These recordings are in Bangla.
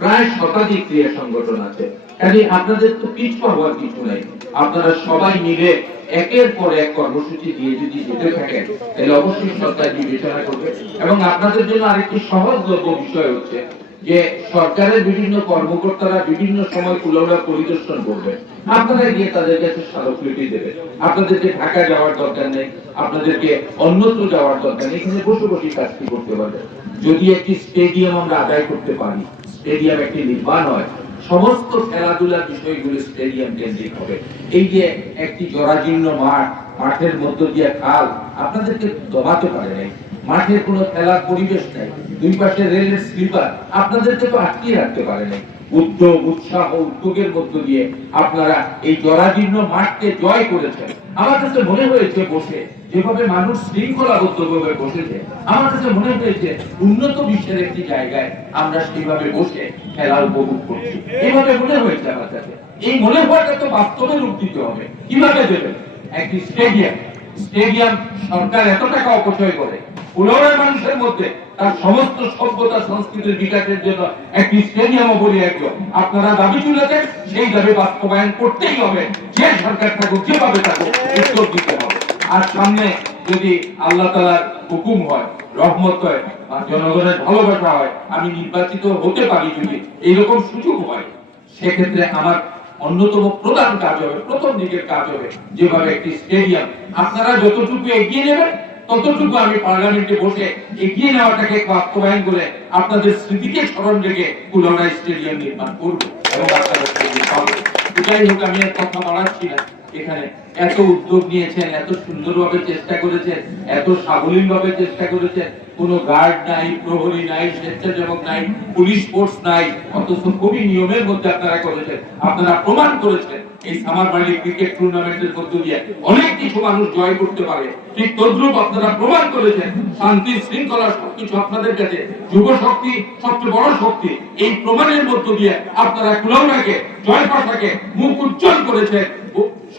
প্রায় শতাধিক ক্রিয়া সংগঠন আছে। কাজে আপনাদের তো পিছপা হওয়ার কিছু নাই। আপনারা সবাই মিলে একের পর এক কর্মসূচি দিয়ে যদি যেতে থাকেন, তাহলে অবশ্যই সরকার বিবেচনা করবে। এবং আপনাদের জন্য আরেকটি সহজলভ্য বিষয় হচ্ছে যে সরকারের বিভিন্ন কর্মকর্তারা বিভিন্ন সময় কুলাউড়া পরিদর্শন করবে, আপনারা গিয়ে তাদের কাছে স্মারকলিপি দেবেন। আপনাদেরকে ঢাকা যাওয়ার দরকার নেই, আপনাদেরকে অন্যত্র যাওয়ার দরকার নেই, এখানে বসে বসে কাজটি করতে পারবেন। যদি একটি স্টেডিয়াম আমরা আদায় করতে পারি, স্টেডিয়াম একটি নির্মাণ হয়, সমস্ত খেলাধুলার বিষয়গুলো স্টেডিয়াম কেন্দ্রিক হবে। এই যে একটি জরাজীর্ণ মাঠ, মাঠের মধ্য দিয়ে খাল, আপনাদেরকে দবাতে পারে নাই, মাঠের কোনো খেলার পরিবেশ নাই, দুই পাশে রেলের স্লিপার, আপনাদেরকে তো আটকিয়ে রাখতে পারে নাই। উদ্যোগ, উৎসাহ, উদ্যোগের মধ্য দিয়ে আপনারা এই জরাজীর্ণ মাঠকে জয় করেছেন। আমার কাছে মনে হয়েছে বসে যেভাবে মানুষ শৃঙ্খলাবদ্ধভাবে বসেছে, আমার কাছে মনে হয়েছে উন্নত বিশ্বের একটি জায়গায় আমরা সেইভাবে বসে খেলা উপভোগ করছি, এইভাবে মনে হয়েছে আমার কাছে। এই মনে হওয়াটা তো বাস্তবে রূপ দিতে হবে। কিভাবে দেবেন? একটি স্টেডিয়াম, স্টেডিয়াম সরকার এত টাকা অপচয় করে, কুলাউড়ার মানুষের মধ্যে তার সমস্ত সভ্যতা সংস্কৃতির বিকাশের জন্য একটি স্টেডিয়াম অপরিহার্য। আপনারা দাবি তুলেছেন, সেই দাবি বাস্তবায়ন করতেই হবে। যে সরকার থাকুক, যেভাবে থাকুক, উত্তর দিতে হবে। আর সামনে যদি আল্লাহ তাআলার হুকুম হয়, রহমত হয়, আর জনগণের ভালোবাসা হয়, আমি নির্বাচিত হতে পারি, যদি এইরকম সুযোগ হয়, সেক্ষেত্রে আমার অন্যতম প্রধান কাজ হবে, প্রথম দিকের কাজ হবে যেভাবে একটি স্টেডিয়াম আপনারা যতটুকু এগিয়ে নেবেন, ততটুকু আমি পার্লামেন্টে বসে এগিয়ে নেওয়াটাকে বাস্তবায়ন করে আপনাদের স্মৃতিকে স্মরণ রেখে কুলাউড়া স্টেডিয়াম নির্মাণ করব এবং আপনাদের স্টেডিয়াম পাবো। যাই হোক, আমি আর কথা বাড়াচ্ছি না। এখানে এত উদ্যোগ নিয়েছেন, এত সুন্দরভাবে চেষ্টা করেছেন, এত সাবলীল ভাবে চেষ্টা করেছেন, কোনো গার্ড নাই, প্রহরী নাই, স্বেচ্ছাসেবক নাই, পুলিশ ফোর্স নাই, অথচ খুবই নিয়মের মধ্যে আপনারা করেছেন। আপনারা প্রমাণ করেছেন এই সামারবাড়ি ক্রিকেট টুর্নামেন্টের মধ্য দিয়ে অনেক কিছু মানুষ জয় করতে পারে। ঠিক তদ্রুপ আপনারা প্রমাণ করেছেন শান্তি শৃঙ্খলা সবকিছু আপনাদের কাছে যুব শক্তি সবচেয়ে বড় শক্তি। এই প্রমাণের মধ্য দিয়ে আপনারা কুলাউড়াকে, জয়পাশাকে মুখ উজ্জ্বল করেছেন।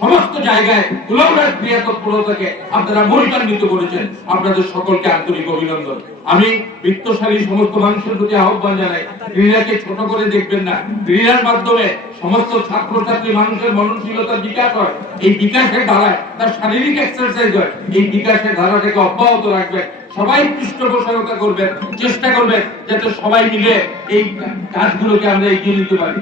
সমস্ত জায়গায় কুলাউড়ার ক্রিয়া তৎপরতাকে আপনারা মহিমান্বিত করেছেন। আপনাদের সকলকে আন্তরিক অভিনন্দন। আমি বিত্তশালী সমস্ত মানুষের প্রতি আহ্বান জানাই, ক্রীড়াকে ছোট করে দেখবেন না। ক্রীড়ার মাধ্যমে সমস্ত ছাত্রছাত্রী মানুষের মননশীলতার বিকাশ হয়, এই বিকাশের ধারায় তার শারীরিক এক্সারসাইজ হয়। এই বিকাশের ধারাটাকে অব্যাহত রাখবেন। সবাই পৃষ্ঠপোষকতা করবেন, চেষ্টা করবেন যাতে সবাই মিলে এই কাজগুলোকে আমরা এগিয়ে নিতে পারি।